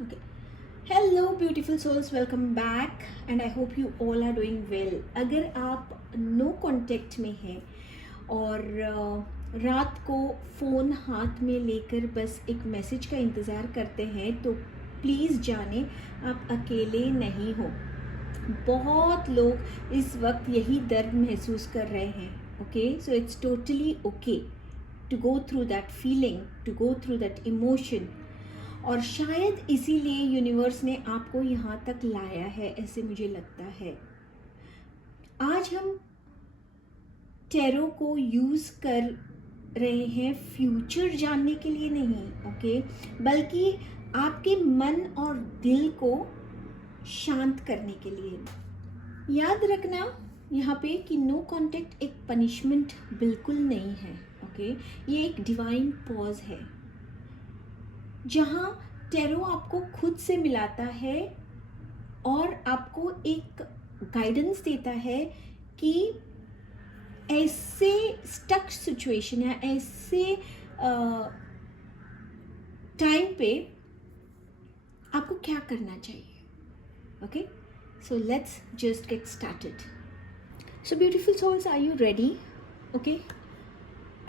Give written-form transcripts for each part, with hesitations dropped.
Okay. Hello beautiful souls, welcome back and I hope you all are doing well. अगर आप no contact में हैं और रात को फ़ोन हाथ में लेकर बस एक मैसेज का इंतज़ार करते हैं तो प्लीज़ जाने आप अकेले नहीं हो. बहुत लोग इस वक्त यही दर्द महसूस कर रहे हैं. Okay, so it's totally okay to go through that feeling, to go through that emotion. और शायद इसीलिए यूनिवर्स ने आपको यहाँ तक लाया है, ऐसे मुझे लगता है. आज हम टैरो को यूज़ कर रहे हैं फ्यूचर जानने के लिए नहीं, ओके, बल्कि आपके मन और दिल को शांत करने के लिए. याद रखना यहाँ पे कि नो कांटेक्ट एक पनिशमेंट बिल्कुल नहीं है, ओके. ये एक डिवाइन पॉज है जहाँ टैरो आपको खुद से मिलाता है और आपको एक गाइडेंस देता है कि ऐसे स्टक सिचुएशन या ऐसे टाइम पे आपको क्या करना चाहिए. Okay, so let's just get started. So beautiful souls, are you ready? Okay,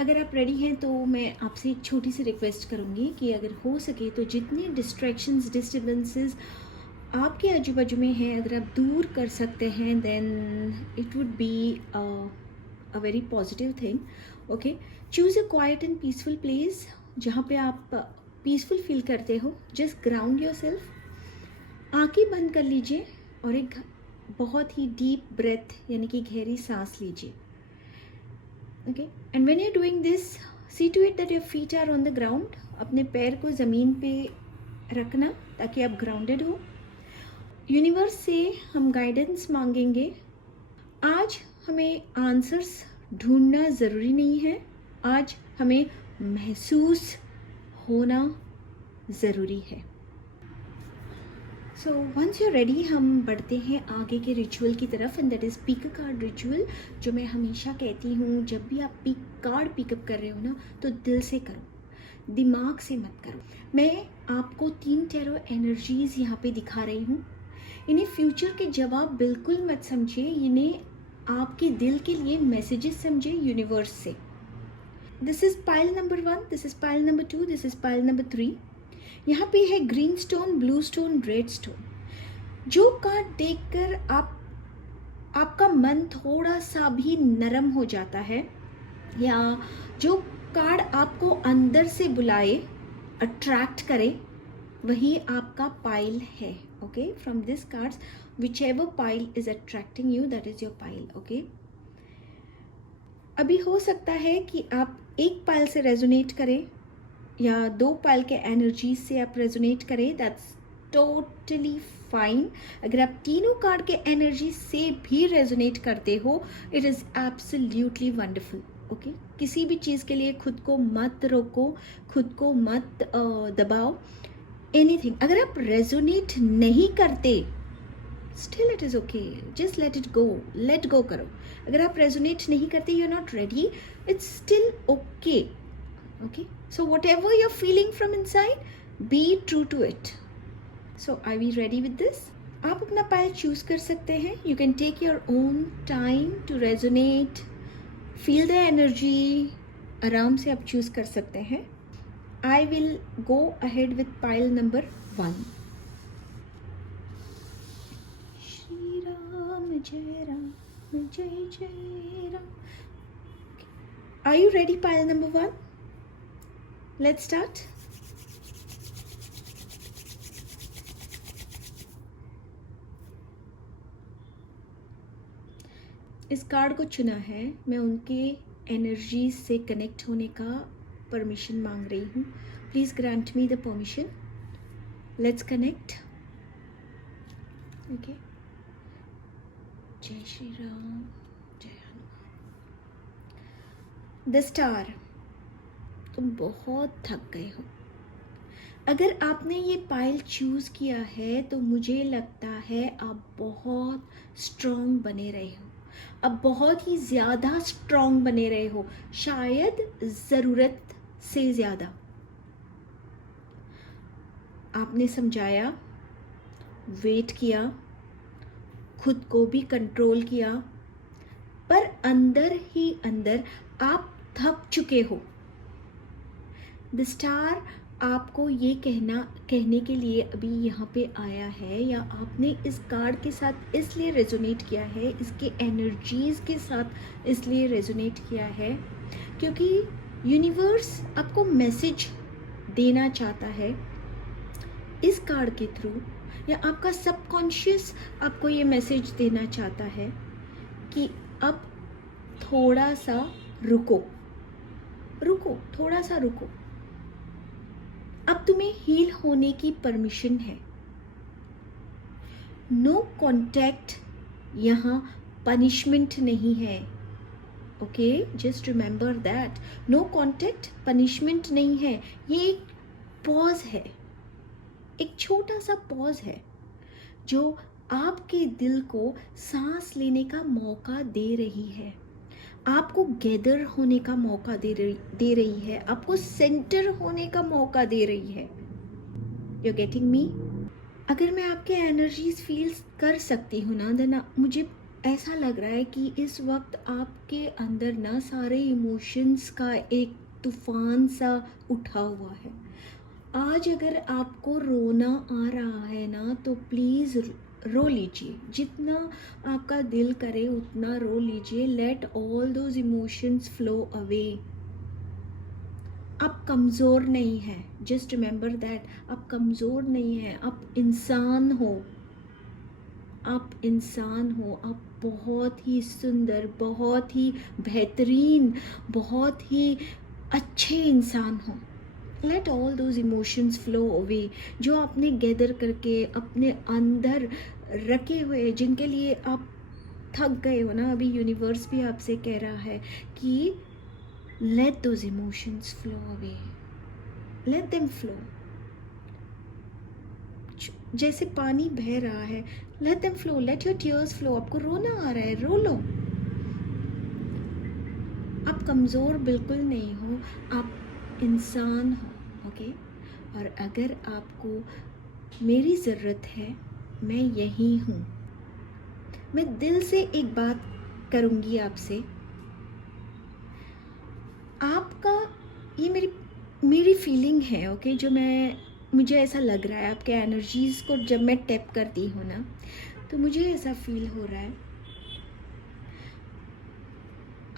अगर आप रेडी हैं तो मैं आपसे एक छोटी सी रिक्वेस्ट करूँगी कि अगर हो सके तो जितने डिस्ट्रैक्शंस, डिस्टर्बेंसेस आपके आजू बाजू में हैं, अगर आप दूर कर सकते हैं then it would be a very positive thing. Okay, choose a quiet and peaceful place जहाँ पे आप पीसफुल फील करते हो. जस्ट ग्राउंड योर सेल्फ, आँखें बंद कर लीजिए और एक बहुत ही डीप ब्रेथ यानी कि गहरी सांस लीजिए. Okay, and when you're doing this, see to it that your feet are on the ground. अपने पैर को ज़मीन पे रखना ताकि आप ग्राउंडेड हो. यूनिवर्स से हम गाइडेंस मांगेंगे. आज हमें आंसर्स ढूंढना ज़रूरी नहीं है, आज हमें महसूस होना ज़रूरी है. सो वंस यू रेडी, हम बढ़ते हैं आगे के रिचुअल की तरफ and that is pick a card ritual. जो मैं हमेशा कहती हूँ, जब भी आप कार्ड पिकअप कर रहे हो ना तो दिल से करो, दिमाग से मत करो. मैं आपको 3 टैरो एनर्जीज़ यहाँ पे दिखा रही हूँ. इन्हें फ्यूचर के जवाब बिल्कुल मत समझिए, इन्हें आपके दिल के लिए मैसेजेस समझे यूनिवर्स से. This is pile number 1, this is pile number 2, this is pile number 3. यहाँ पे है green stone, blue stone, red stone. जो कार्ड देखकर आपका मन थोड़ा सा भी नरम हो जाता है या जो कार्ड आपको अंदर से बुलाए, अट्रैक्ट करे, वही आपका पाइल है. Okay, from this cards which ever pile is attracting you, that is your pile. Okay, अभी हो सकता है कि आप एक पाइल से रेजोनेट करें या 2 पाइल के एनर्जी से आप रेजोनेट करें, दैट्स टोटली फाइन. अगर आप तीनों कार्ड के एनर्जी से भी रेजोनेट करते हो, it is absolutely wonderful. Okay, किसी भी चीज़ के लिए खुद को मत रोको, खुद को मत दबाओ. एनीथिंग, अगर आप रेजोनेट नहीं करते, still it is okay, just let it go, let go करो. अगर आप रेजोनेट नहीं करते, you are not ready, it's still okay. Okay, so whatever you're feeling from inside, be true to it. So are we ready with this? आप अपना pile choose कर सकते हैं. You can take your own time to resonate, feel the energy. आराम से आप choose कर सकते हैं. I will go ahead with pile number 1. Shri Ram जय राम जय जय Ram. Are you ready, pile number 1? Let's start. इस कार्ड को चुना है, मैं उनके एनर्जी से कनेक्ट होने का परमिशन मांग रही हूँ. Please grant me the permission. Let's connect. Okay, जय श्री राम, जय हनुमान. The star. तुम बहुत थक गए हो. अगर आपने ये पाइल चूज़ किया है तो मुझे लगता है आप बहुत स्ट्रॉन्ग बने रहे हो, अब बहुत ही ज़्यादा स्ट्रॉन्ग बने रहे हो, शायद ज़रूरत से ज़्यादा. आपने समझाया, वेट किया, खुद को भी कंट्रोल किया, पर अंदर ही अंदर आप थक चुके हो। द स्टार आपको ये कहने के लिए अभी यहाँ पे आया है, या आपने इस कार्ड के साथ इसलिए रेजोनेट किया है, इसके एनर्जीज के साथ इसलिए रेजोनेट किया है क्योंकि यूनिवर्स आपको मैसेज देना चाहता है इस कार्ड के थ्रू, या आपका सबकॉन्शियस आपको ये मैसेज देना चाहता है कि अब थोड़ा सा रुको, थोड़ा सा रुको। अब तुम्हें हील होने की परमिशन है। नो कॉन्टैक्ट यहाँ पनिशमेंट नहीं है। Okay, just remember that, no contact punishment नहीं है। ये एक पॉज है, एक छोटा सा पॉज है जो आपके दिल को सांस लेने का मौका दे रही है, आपको गैदर होने का मौका दे रही है, आपको सेंटर होने का मौका दे रही है। You getting me? अगर मैं आपके एनर्जीज फील कर सकती हूँ ना, देन मुझे ऐसा लग रहा है कि इस वक्त आपके अंदर ना सारे इमोशंस का एक तूफान सा उठा हुआ है। आज अगर आपको रोना आ रहा है ना, तो प्लीज़ रो लीजिए, जितना आपका दिल करे उतना रो लीजिए। Let all those emotions flow away. आप कमज़ोर नहीं हैं, जस्ट रिमेंबर दैट, आप कमज़ोर नहीं हैं, आप इंसान हो, आप इंसान हो, आप बहुत ही सुंदर, बहुत ही बेहतरीन, बहुत ही अच्छे इंसान हो। Let all those emotions flow away जो आपने गैदर करके अपने अंदर रखे हुए, जिनके लिए आप थक गए हो ना। अभी यूनिवर्स भी आपसे कह रहा है कि late those emotions flow away, let them flow. जैसे पानी बह रहा है, let them flow, let your tears flow. आपको रोना आ रहा है, रो लो। आप कमज़ोर बिल्कुल नहीं हो, आप इंसान हो। ओके, और अगर आपको मेरी ज़रूरत है, मैं यही हूँ। मैं दिल से एक बात करूँगी आपसे, आपका ये मेरी फीलिंग है। ओके, जो मुझे ऐसा लग रहा है, आपके एनर्जीज़ को जब मैं टैप करती हूँ ना, तो मुझे ऐसा फील हो रहा है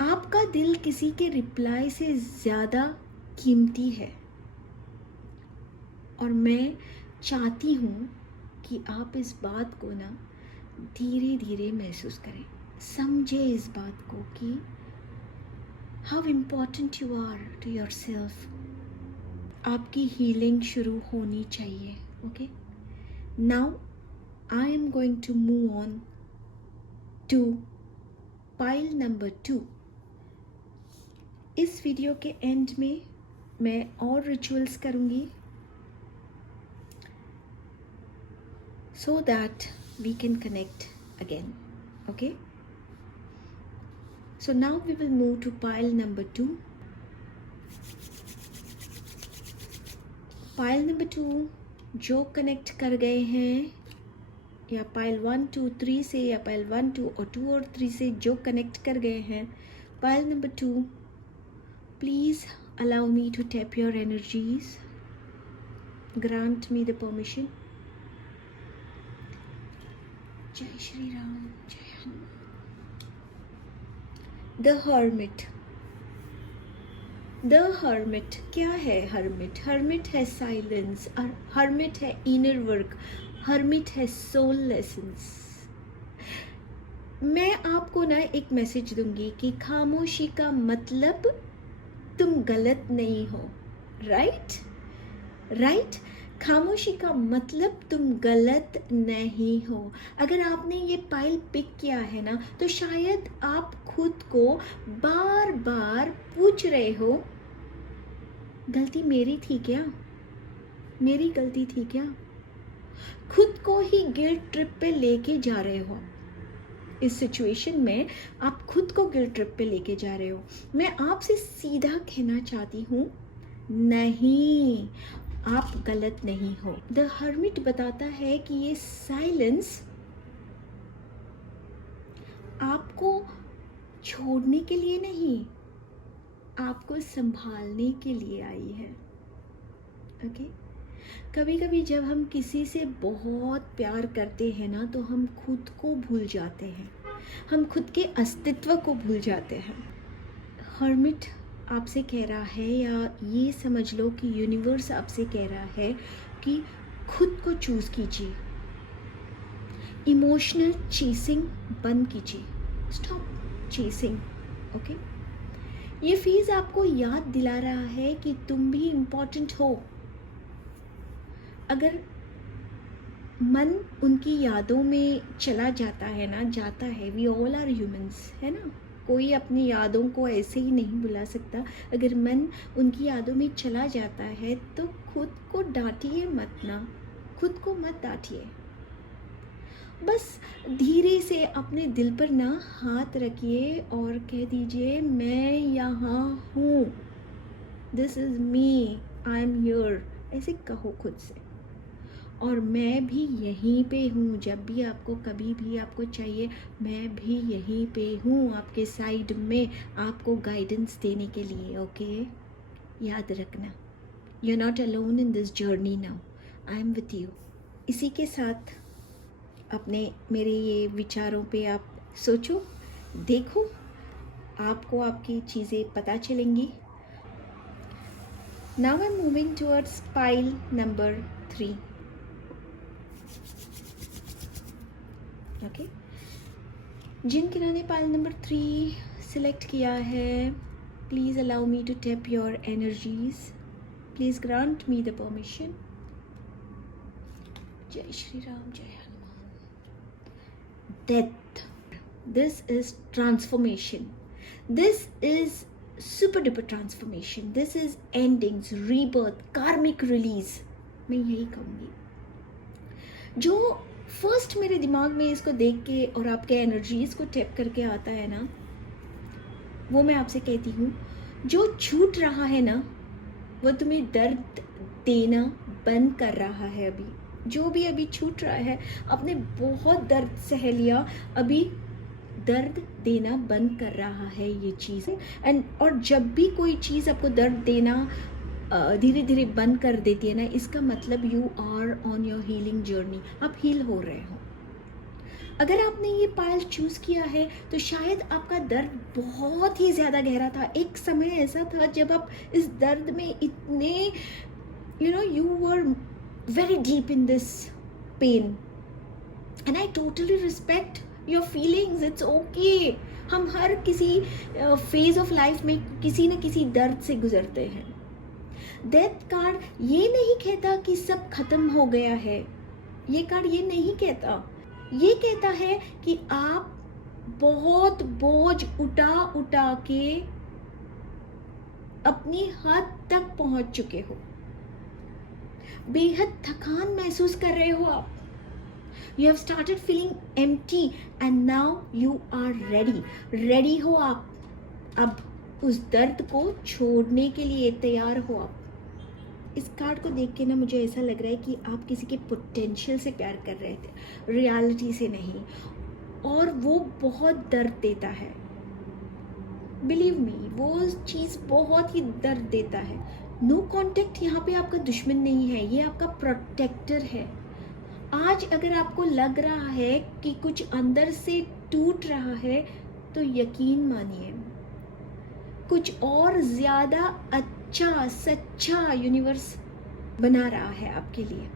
आपका दिल किसी के रिप्लाई से ज़्यादा कीमती है। और मैं चाहती हूँ कि आप इस बात को ना धीरे धीरे महसूस करें, समझे इस बात को कि how important you are to your self. आपकी हीलिंग शुरू होनी चाहिए। Okay, now I am going to move on to pile number 2। इस वीडियो के एंड में मैं और रिचुअल्स करूँगी so that we can connect again. Okay, so now we will move to pile number 2. Pile number 2 जो connect कर गए हैं, या पाइल 1 2 3 से, या पाइल 1 2 और 2 और 3 से जो कनेक्ट कर गए हैं, pile number 2, please allow me to tap your energies. Grant me the permission. जय श्री राम, जय Hanuman. The hermit. The hermit क्या है? हर्मिट है साइलेंस, हर्मिट है इनर वर्क, हर्मिट है सोल लेसन्स। मैं आपको ना एक मैसेज दूंगी कि खामोशी का मतलब तुम गलत नहीं हो। राइट, खामोशी का मतलब तुम गलत नहीं हो। अगर आपने ये पाइल पिक किया है ना, तो शायद आप खुद को बार बार पूछ रहे हो, गलती मेरी थी क्या? मेरी गलती थी क्या? खुद को ही गिल्ट ट्रिप पे लेके जा रहे हो। इस सिचुएशन में आप खुद को गिल्ट ट्रिप पे लेके जा रहे हो। मैं आपसे सीधा कहना चाहती हूँ, नहीं, आप गलत नहीं हो। द हर्मिट बताता है कि ये साइलेंस आपको छोड़ने के लिए नहीं, आपको संभालने के लिए आई है। ओके कभी कभी जब हम किसी से बहुत प्यार करते हैं ना, तो हम खुद को भूल जाते हैं, हम खुद के अस्तित्व को भूल जाते हैं। हर्मिट आपसे कह रहा है, या ये समझ लो कि यूनिवर्स आपसे कह रहा है कि खुद को चूज कीजिए, इमोशनल चेसिंग बंद कीजिए, स्टॉप चेसिंग। ओके ये फेज आपको याद दिला रहा है कि तुम भी इम्पोर्टेंट हो। अगर मन उनकी यादों में चला जाता है ना, जाता है, वी ऑल आर ह्यूमंस, है ना, कोई अपनी यादों को ऐसे ही नहीं भुला सकता। अगर मन उनकी यादों में चला जाता है तो खुद को डांटिए मत ना, खुद को मत डांटिए, बस धीरे से अपने दिल पर ना हाथ रखिए और कह दीजिए मैं यहाँ हूँ, this is me, I am here, ऐसे कहो खुद से। और मैं भी यहीं पे हूँ, जब भी आपको कभी भी आपको चाहिए, मैं भी यहीं पे हूँ आपके साइड में, आपको गाइडेंस देने के लिए। ओके याद रखना, you are not alone in this journey now, I am with you. इसी के साथ अपने मेरे ये विचारों पे आप सोचो, देखो, आपको आपकी चीज़ें पता चलेंगी। Now I am moving towards pile number 3। Okay जिन किन्हों ने पाइल नंबर 3 सिलेक्ट किया है, please allow me to tap your energies, please grant me the permission. जय श्री राम, जय Hanuman. Death, this is transformation, this is super duper transformation, this is endings, rebirth, karmic release, मैं यही कहूँगी। जो फर्स्ट मेरे दिमाग में इसको देख के और आपके एनर्जीज को टैप करके आता है ना, वो मैं आपसे कहती हूँ, जो छूट रहा है ना, वो तुम्हें दर्द देना बंद कर रहा है। अभी जो भी अभी छूट रहा है, आपने बहुत दर्द सह लिया, अभी दर्द देना बंद कर रहा है ये चीज़। एंड और जब भी कोई चीज़ आपको दर्द देना धीरे धीरे बंद कर देती है ना, इसका मतलब you are on your healing journey, आप हील हो रहे हो। अगर आपने ये पाइल चूज़ किया है तो शायद आपका दर्द बहुत ही ज़्यादा गहरा था। एक समय ऐसा था जब आप इस दर्द में इतने you were very deep in this pain, and I totally respect your feelings, it's okay. हम हर किसी फेज ऑफ लाइफ में किसी न किसी दर्द से गुजरते हैं। डेथ कार्ड ये नहीं कहता कि सब खत्म हो गया है, ये कार्ड ये नहीं कहता, ये कहता है कि आप बहुत बोझ उठा उठा के अपनी हद तक पहुंच चुके हो, बेहद थकान महसूस कर रहे हो आप, you have started feeling empty and now you are ready हो आप, अब उस दर्द को छोड़ने के लिए तैयार हो आप। इस कार्ड को देख के ना मुझे ऐसा लग रहा है कि आप किसी के पोटेंशियल से प्यार कर रहे थे, रियलिटी से नहीं, और वो बहुत दर्द देता है। बिलीव मी, वो चीज़ बहुत ही दर्द देता है। नो कॉन्टेक्ट यहाँ पे आपका दुश्मन नहीं है, ये आपका प्रोटेक्टर है। आज अगर आपको लग रहा है कि कुछ अंदर से टूट रहा है, तो यकीन मानिए कुछ और ज़्यादा अच्छा सच्चा यूनिवर्स बना रहा है आपके लिए।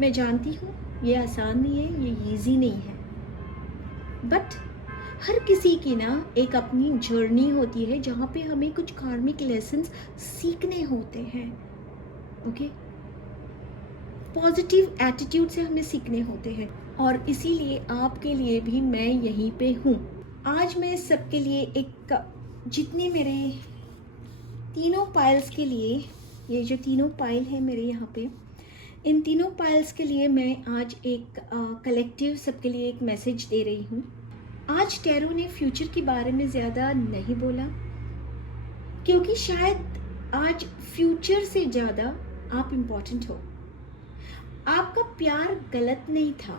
मैं जानती हूँ ये आसान नहीं है, ये इजी नहीं है, बट हर किसी की ना एक अपनी जर्नी होती है जहाँ पे हमें कुछ कार्मिक लेसन्स सीखने होते हैं। ओके पॉजिटिव एटीट्यूड से हमें सीखने होते हैं, और इसीलिए आपके लिए भी मैं यहीं पे हूँ। आज मैं सबके लिए एक, जितने मेरे तीनों पाइल्स के लिए, ये जो तीनों पाइल है मेरे यहाँ पे, इन तीनों पाइल्स के लिए मैं आज एक कलेक्टिव सबके लिए एक मैसेज दे रही हूँ। आज टैरो ने फ्यूचर के बारे में ज़्यादा नहीं बोला, क्योंकि शायद आज फ्यूचर से ज़्यादा आप इम्पोर्टेंट हो। आपका प्यार गलत नहीं था,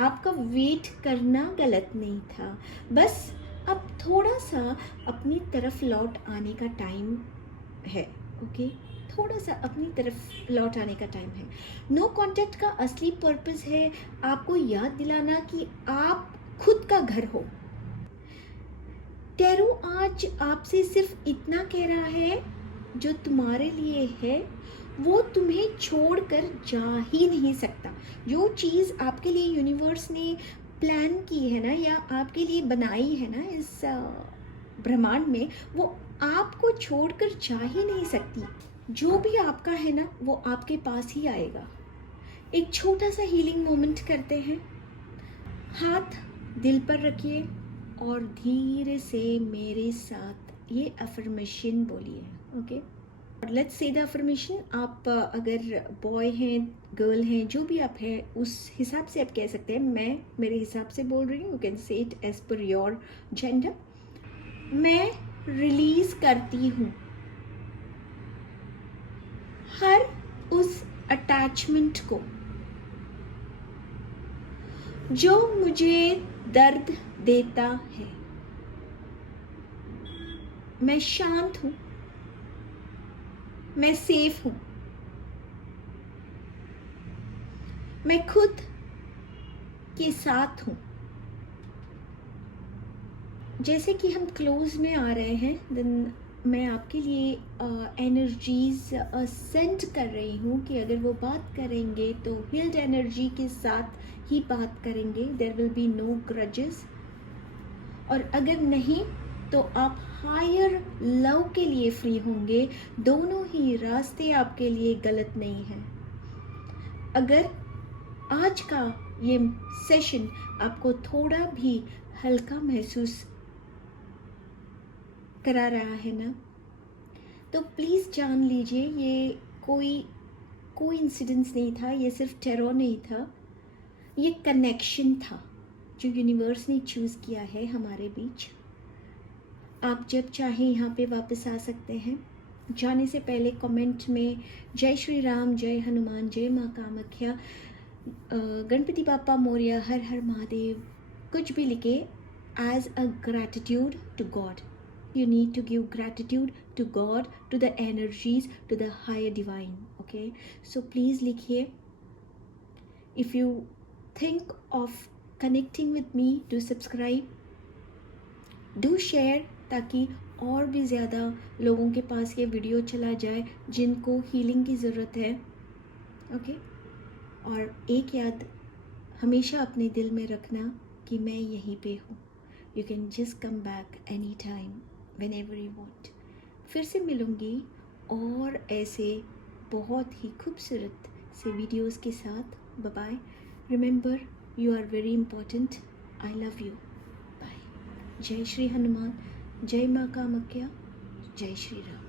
आपका वेट करना गलत नहीं था, बस अब थोड़ा सा अपनी तरफ लौट आने का टाइम है। ओके, थोड़ा सा अपनी तरफ लौट आने का टाइम है। नो कांटेक्ट का असली पर्पस है आपको याद दिलाना कि आप खुद का घर हो। टैरो आज आपसे सिर्फ इतना कह रहा है, जो तुम्हारे लिए है वो तुम्हें छोड़कर जा ही नहीं सकता। जो चीज़ आपके लिए यूनिवर्स ने प्लान की है ना, या आपके लिए बनाई है ना इस ब्रह्मांड में, वो आपको छोड़कर जा ही नहीं सकती। जो भी आपका है ना वो आपके पास ही आएगा। एक छोटा सा हीलिंग मोमेंट करते हैं। हाथ दिल पर रखिए और धीरे से मेरे साथ ये अफर्मेशन बोलिए। Okay, let's say the affirmation. आप अगर बॉय हैं, गर्ल हैं, जो भी आप हैं उस हिसाब से आप कह सकते हैं। मैं मेरे हिसाब से बोल रही हूँ, you can say it as per your gender. मैं रिलीज करती हूँ हर उस अटैचमेंट को जो मुझे दर्द देता है। मैं शांत हूँ, मैं सेफ हूँ, मैं खुद के साथ हूँ। जैसे कि हम क्लोज में आ रहे हैं, देन मैं आपके लिए एनर्जीज सेंड कर रही हूँ कि अगर वो बात करेंगे तो हील्ड एनर्जी के साथ ही बात करेंगे। There will be no grudges. और अगर नहीं तो आप हायर लव के लिए फ्री होंगे। दोनों ही रास्ते आपके लिए गलत नहीं हैं। अगर आज का ये सेशन आपको थोड़ा भी हल्का महसूस करा रहा है ना, तो प्लीज़ जान लीजिए ये कोई इंसिडेंस नहीं था, ये सिर्फ टैरो नहीं था, ये कनेक्शन था जो यूनिवर्स ने चूज़ किया है हमारे बीच। आप जब चाहें यहाँ पे वापस आ सकते हैं। जाने से पहले कमेंट में जय श्री राम, जय हनुमान, जय माँ कामाख्या, गणपति बापा मोरया, हर हर महादेव कुछ भी लिखे as a gratitude to God. You need to give gratitude to God, to the energies, to the higher divine. Okay, so please लिखिए। If you think of connecting with me, do subscribe, do share, ताकि और भी ज़्यादा लोगों के पास ये video चला जाए जिनको हीलिंग की ज़रूरत है। ओके, और एक याद हमेशा अपने दिल में रखना कि मैं यहीं पे हूँ। You can just come back anytime, whenever you want. फिर से मिलूँगी और ऐसे बहुत ही खूबसूरत से वीडियोस के साथ। Bye bye. Remember, you are very important. I love you. Bye. जय श्री हनुमान, जय माँ कामाख्या, जय श्री राम।